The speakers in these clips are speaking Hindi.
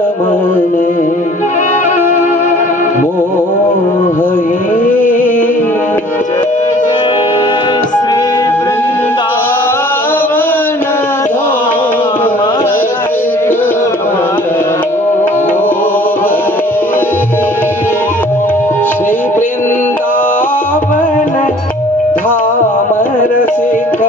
मने मोहये श्री वृंदावन धाम श्री वृंदावन धाम रसिक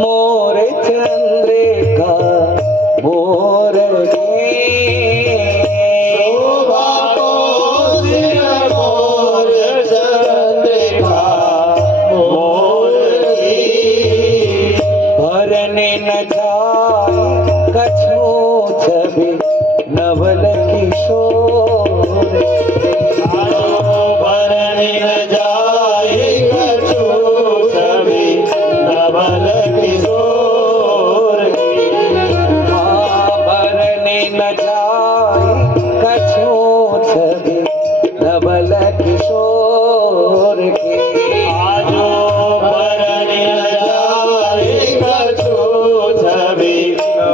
मोरे बरने न जाए कछु छवि नवल किशोर भरने न जाए कछु छवि नवल किशोर बरने न जाए कछु छवि नवल किशोर की आजो भरने न जाए कछु छवि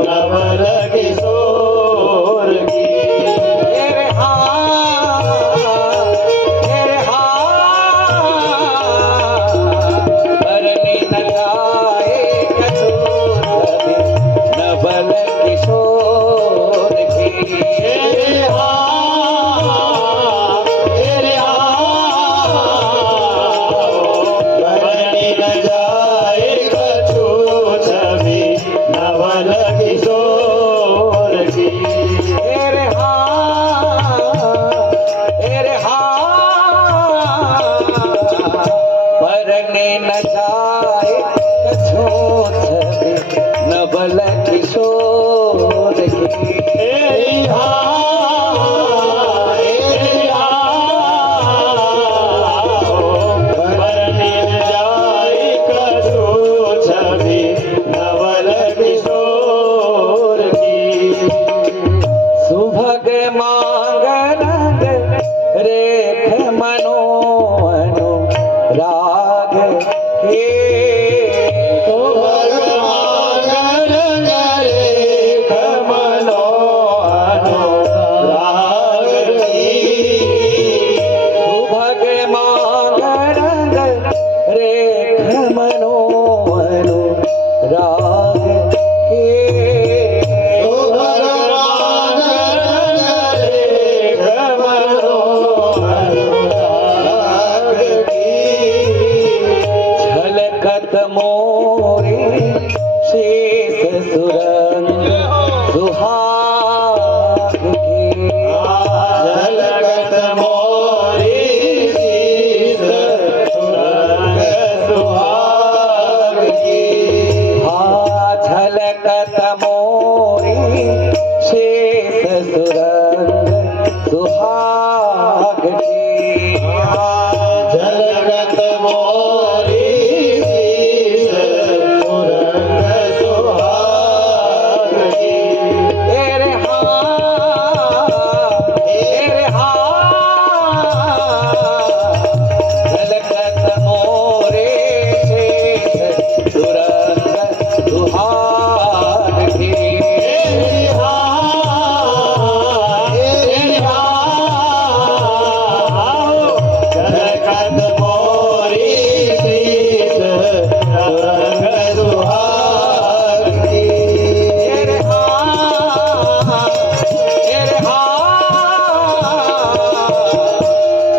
नवल किशोर की तेरे बरने न जाए कछु छवि नवल किशोर की भरने न जाए कछु छवि नवल किशोर की तेरे बरने न जाए कछु छवि नवल किशोर की भरने न जाए कछु छवि नवल किशोर की सुभग मांग रंग रेख मनो अनु राग के भगवान रेख मनो अनुराग की सुभग मांग रंग रेख मनो अनु राग के भगवान रेख मनो अनुराग की झलकत मोरी शेष सुरंग सुहाग की झलकत मोरी शीस सुरंग सुहाग की झलकत मोरी शेष सुरंग सुहाग की झलकत मोरी शीस सुरंग सुहाग की तेरे झलकत मोरे शेष सुरंग सुहाग की झलकत मोरी शीस सुरंग सुहाग की तेरे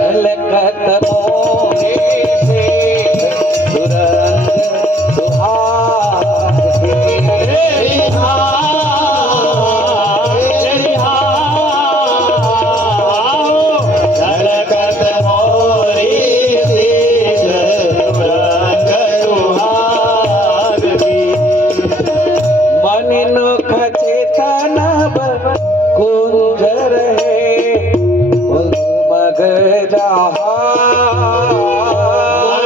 झलकत मोरे शेष सुरंग सुहाग की झलकत मोरी शीस सुरंग सुहाग की मन चेतन कुंज रहे मग जहा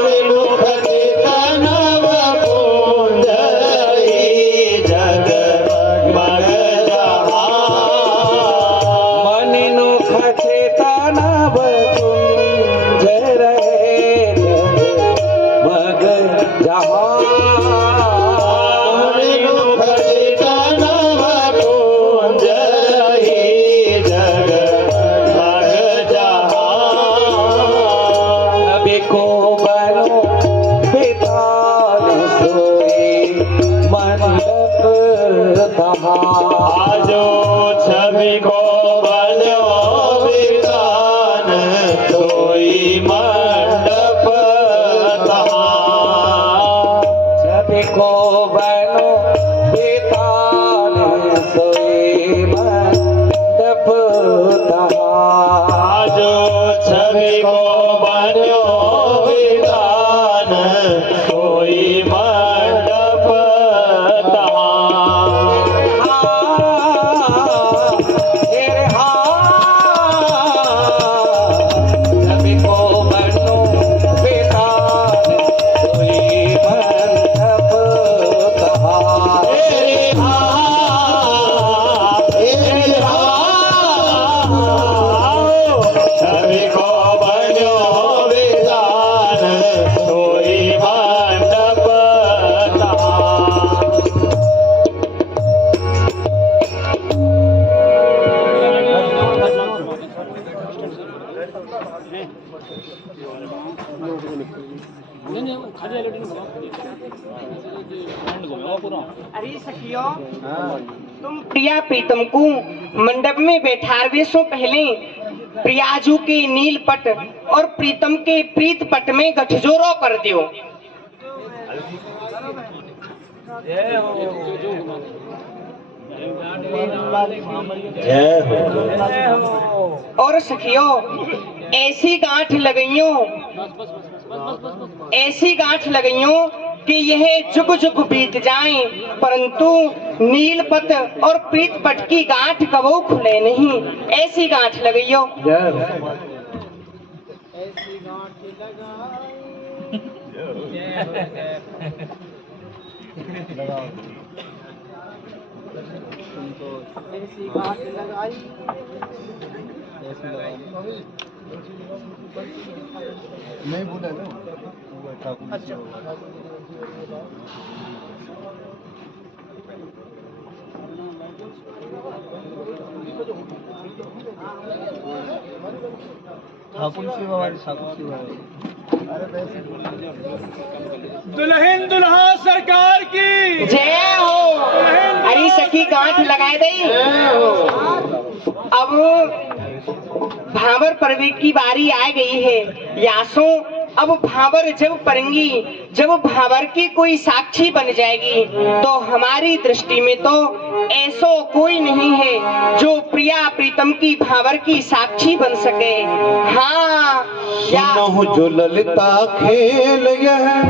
मनुख चेतनव कुंज जग मग जहाँ मनुख चेतन कुंज रहे मग जहा मनुख चेतनव कुंज जग मग जहाँ कभी को बनो पितान सोए मंडप तहा आजो छवि को बनो वितान सोई मंडप तहाँ छवि को बनो पितान सोए मंडप तहा आजो छवि को बनो वितान सोई मंडप तहाँ अरे सखियों, तुम प्रिया प्रीतम को मंडप में बैठारवे सो पहले प्रियाजू के नील पट और प्रीतम के प्रीत पट में गठजोड़ो कर दियो। और सखियों, ऐसी गांठ लगइयों कि यह जुग जुग बीत जाए, परंतु नीलपत और प्रीतपट की गांठ कबो खुले नहीं। ऐसी गांठ लगइयो। नहीं बोला ना। अच्छा। ठाकुर सेवा वाली दुल्हन दुल्हा सरकार की जय हो। अरे सखी गांठ लगाए दई। अब भावर पर्व की बारी आ गई है। यासो अब भावर जब पड़ेंगी, जब भावर की कोई साक्षी बन जाएगी, तो हमारी दृष्टि में तो ऐसो कोई नहीं है जो प्रिया प्रीतम की भावर की साक्षी बन सके। हाँ, सुनो जो ललिता खेल यह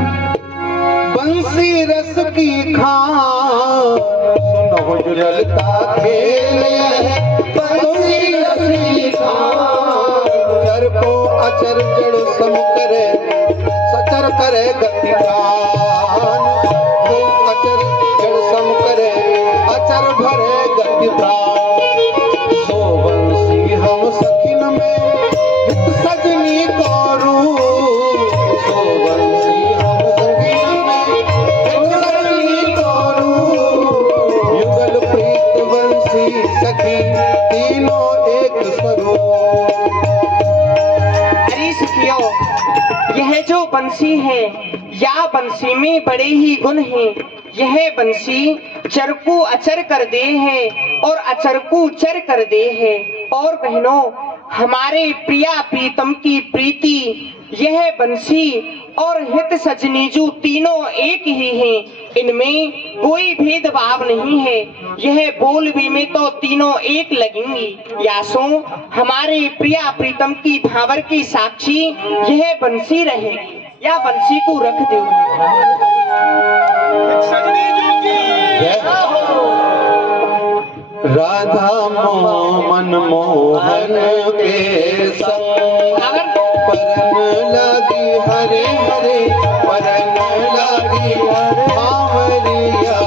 बंसी रस की खान, सुनो जो ललिता खेल यह बंसी रस की खान, चर को अचर जड़ सम करे सचर करे गति प्राण, को अचर जड़ सम करे अचर भरे गति प्राण, सो बंसी हम सखिन में हित सजनी करू, सो बंसी हम सखिन में हित सजनी करू, युगल प्रीत बंसी सखी तीनों एक स्वरूप। अरे सखियों, यह जो बंसी है, या बंसी में बड़े ही गुण हैं। यह बंसी चर को अचर कर दे है और अचर को चर कर दे है। और बहनों, हमारे प्रिया प्रीतम की प्रीति यह बंसी और हित सजनीजू तीनों एक ही हैं। इनमें कोई भेदभाव नहीं है। यह बोल भी में तो तीनों एक लगेंगी। यासो हमारे प्रिया प्रीतम की भावर की साक्षी यह बंसी रहेगी। या बंसी को रख दो। राधा मनमोहन के संग परन लागी हरे हरे, परन लागी बावरिया,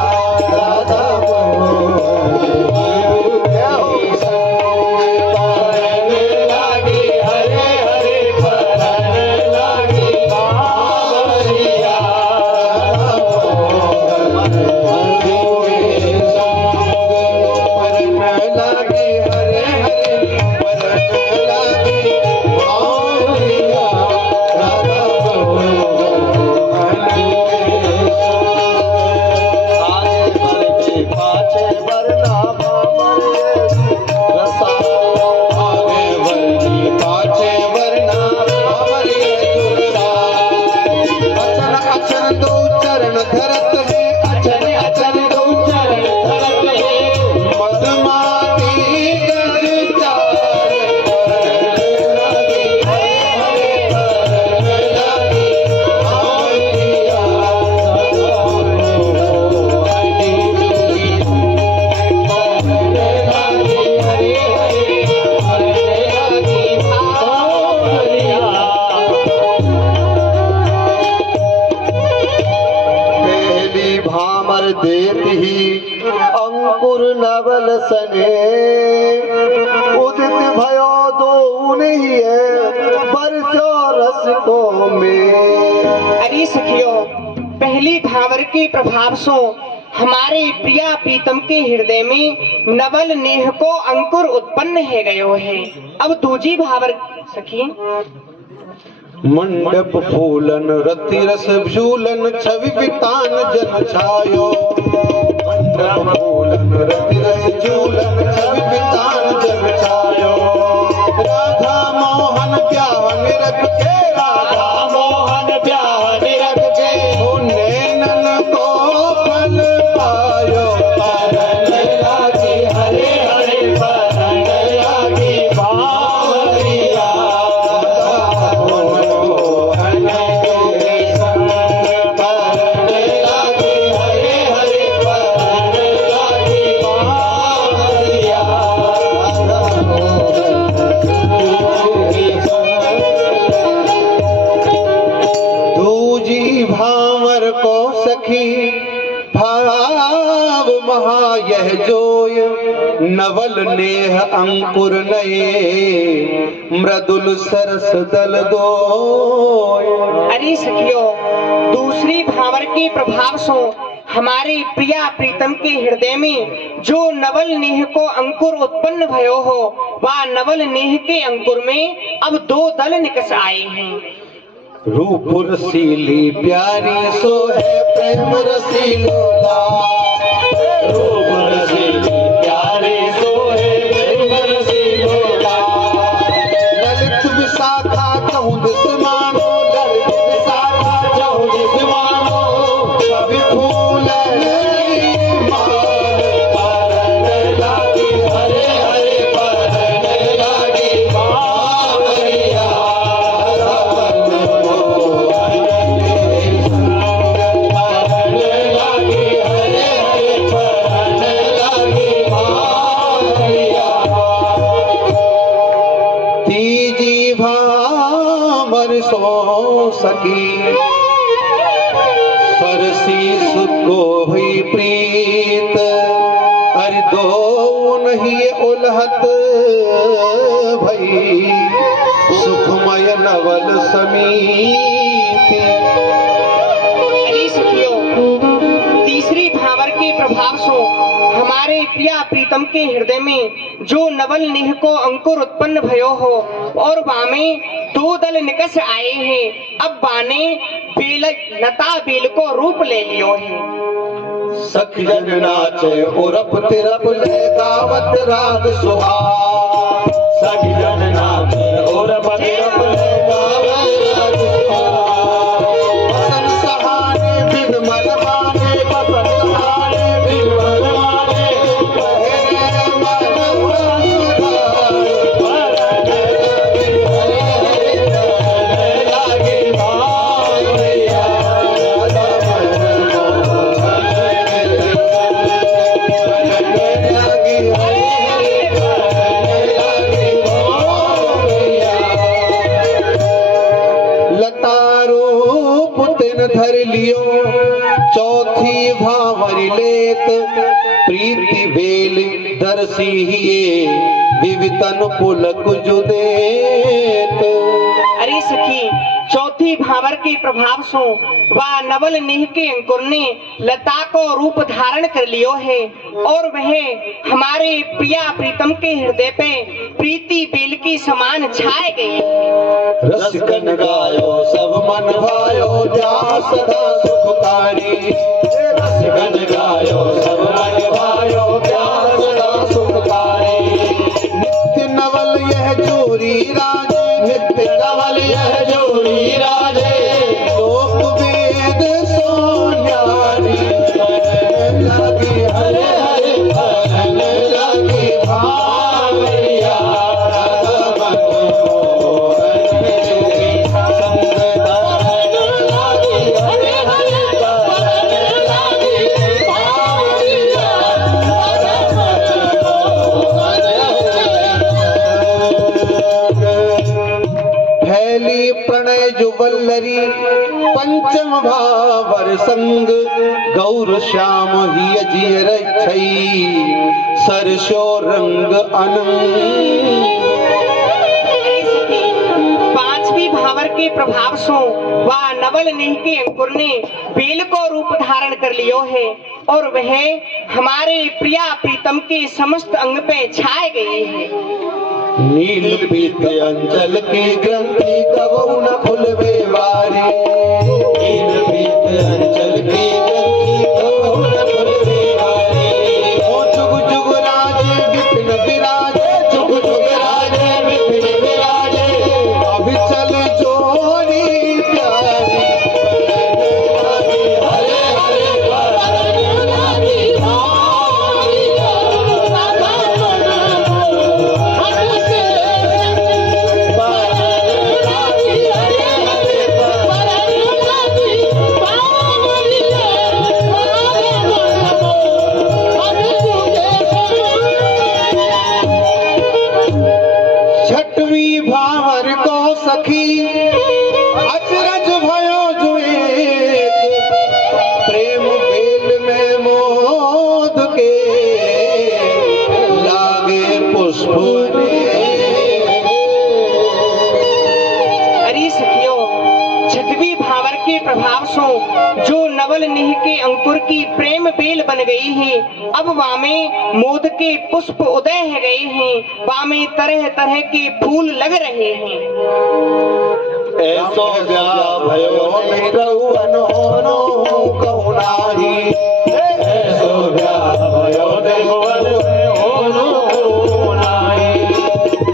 राधा मनमोहन के संग परन लागी हरे हरे, परन लागी बावरिया, राधा मनमोहन के संग परन लागी हरे हरे, परन लागी बावरिया, राधा मनमोहन के संग। आगे बढ़ के पाछे बढ़ना भावर रसा, आगे बढ़ी पाछे बढ़ना भावर रसा, अचन अचन दो चरण धरत है, अचन अचन दो चरण धरत है, मधुमाती गज चार परन लागी हरे हरे, परन लागी बावरिया, राधा मनमोहन की परन लागी हरे हरे, परन लागी बावरिया। पहली भामर देती ही अंकुर नवल सने, उदित भयो दो नहीं है बरसो रस को में। अरे सखियों, पहली भावर के प्रभाव से हमारे प्रिया प्रीतम के हृदय में नवल नेह को अंकुर उत्पन्न है गयो है। अब दूजी भावर सखी, मंडप फूलन रति रस झूलन छवि बितान जन छायो। मंडप फूलन रति रस झूलन छवि बितान जन छायो। राधा मोहन ब्याह निरख के, राधा मोहन ब्याह निरख के, नैनन को फल पायो। परन लागी हरे हरे परन लागी बावरिया। मनमोहन के संग परन लागी हरे हरे परन लागी बावरिया। दूजी भावर को सखी भाव महा यह जोय। नवल नेह अंकुर नये मृदुल सरस दल दोय। अरे सखियों, दूसरी भावर के प्रभाव से हमारे प्रिया प्रीतम के हृदय में जो नवल नेह को अंकुर उत्पन्न भयो हो, वह नवल नेह के अंकुर में अब दो दल निकस आए हैं। रूप रसीली प्यारी सो है प्रेम रसीलो लाल। रूप रसीली प्यारी सो है प्रेम रसीलो लाल। ललित विशाखा चौदिस मानो, ललित विशाखा चौदिस मानो, कभी फूलन परन लागी हरे हरे परन लागी बावरिया। तीजी भावर सो सकी सरसी सुत को हुई प्रीत। अरे दो नहीं उलहत भई सुखमय नवल समीति। अरे सखियों, तीसरी भावर के प्रभाव से हमारे प्रिया प्रीतम के हृदय में जो नवल नेह को अंकुर उत्पन्न भयो हो और वामे दो दल निकस आए हैं। अब बाने बेल लता बेल को रूप ले लियो है। सखी जन नाचे उरप तिरप ले गावत राग सुहाग। सखी जन नाचे और बतिरप ले गावत राग सुहाग। बसन सहाने बिन मन माने, बसन सहाने बिन मन माने, बहरे मन परन लागी बावरिया। लतारो पुतिन धर लियो चौथी भावरी लेत। प्रीति वेल दरसी हिये विवितन पुलक जुदेत। अरे सखी, चौथी भावर के प्रभाव से वह नवल नेह के अंकुर ने लता को रूप धारण कर लियो है और वह हमारे प्रिया प्रीतम के हृदय पे प्रीति बेल की समान छाए गई। रस गन गायो सब मन भायो जा सदा सुखकारी। रस गन गायो सब मन भायो प्यार सदा सुखकारी। नित्य नवल यह जोरी राजे, नित्य नवल यह जोड़ी राजे, लोक वेद सो न्यारी। परन लागी हरे हरे परन लागी बावरिया। मनमोहन के संग परन लागी हरे हरे परन लागी बावरिया। फैली प्रणय जुवल्लरी पंचम भावर संग। गौर श्याम ही अजिय रक्षई सरसो रंग अनंग। पांचवी भावर के प्रभाव से वह नवल नेह के अंकुर ने बेल को रूप धारण कर लियो है और वह हमारे प्रिया प्रीतम के समस्त अंग पे छाए गए हैं। नील पीत अंचल की ग्रंथि कबहु न खुलवे बारी। नील पीत अंचल की ग्रंथि कबहु न खुलवे बारी। ओ जुग जुग राजे विपिन विराजे, जुग जुग राजे विपिन विराजे। अभिचल जोरी प्यारी। हरे हरे छठवीं भावर को सखी अचरज भयो जो एक, प्रेम बेल में मोद के लागे पुष्प अरे सखियो, छठवीं भावर के प्रभाव से जो नवल निह के अंकुर की प्रेम बेल बन गई है, अब वामे मोद के पुष्प उदय है गए हैं, वामे तरह तरह के फूल लग रहे हैं। ऐसो व्याह भयो कहु अनहोनो कहु नाही। ऐसो व्याह भयो अनहोनो नाही।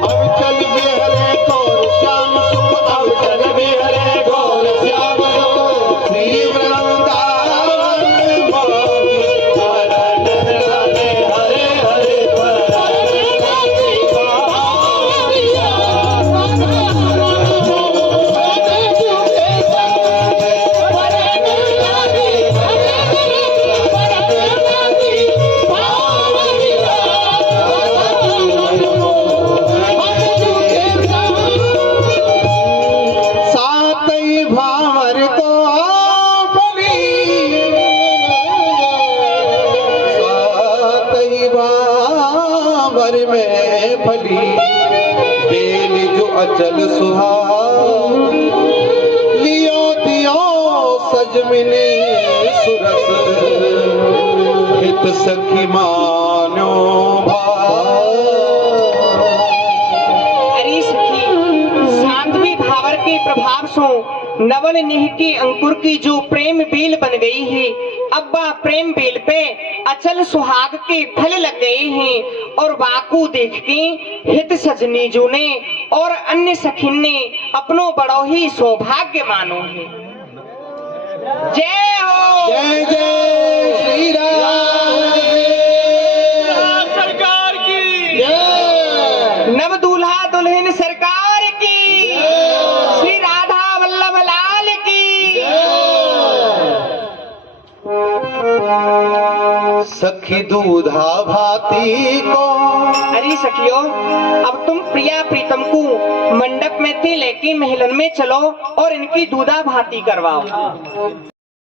अब चल बिहरे गौर श्याम सुख, अब चल बिहरे गौर श्याम सुख। श्री वृंदावन मोहि हरण हरे हरे हरे सातई भावर को फली, सातई भावर में फली। बेल जो अचल सुहाग, लियो दियो सजमिनी सुरस। हित सखी मानो अरे सखी, सातवीं भावर के प्रभाव से नवल निह के अंकुर की जो प्रेम बेल बन गई है, अब वह प्रेम बेल पे अचल सुहाग के फल लग गए हैं, और बाकू देख के हित सजनी जो ने और अन्य सखिन ने अपनो बड़ो ही सौभाग्य मानो है। जय हो। जय जय श्री राम सरकार की नव दूल्हा दुल्हन सरकार की, श्री राधा वल्लभ लाल की। सखी दूधा भाती को। अरे सखियो, अब तुम प्रिया प्रीतम को मंडप में थे लेके महलन में चलो और इनकी दूधा भाती करवाओ।